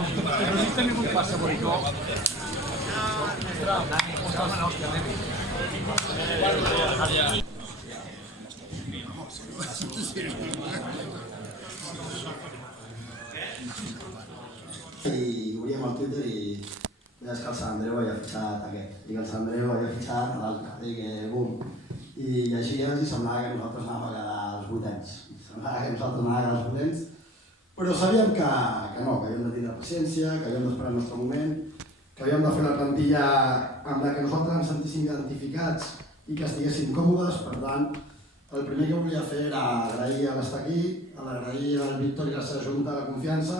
Pero sí tenim un passe boicó. I obríem el Twitter i veies que el Sant Andreu havia fitxat aquest, i que el Sant Andreu havia fitxat l'altre, i que bum. I llegies i semblava que nosaltres anàvem a quedar als vuitens. Semblava que nosaltres anàvem a quedar als vuitens, però sabíem que no, que havíem de tindre paciència, que havíem d'esperar el nostre moment, que havíem de fer una plantilla amb la que nosaltres ens sentíssim identificats i que estiguessin còmodes. Per tant, el primer que volia fer era agrair a l'estar aquí, agrair al Víctor i a la seva junta la confiança.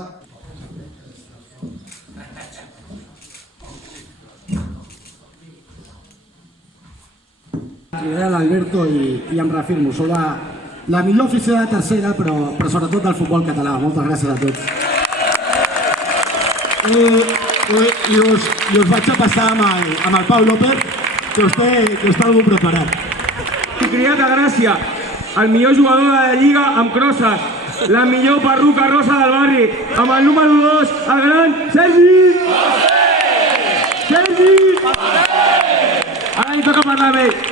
Cridaré a l'Alberto i em reafirmo. Sou la millor afició de tercera, però sobretot del futbol català. Moltes gràcies a tots. I us vaig a passar amb el Pau López, que us té algú preparat. Cridat a Gràcia, el millor jugador de la Lliga amb crosses, la millor perruca rosa del barri, amb el número 2, el gran Sergi! Sergi! Ara li toca parlar amb ell.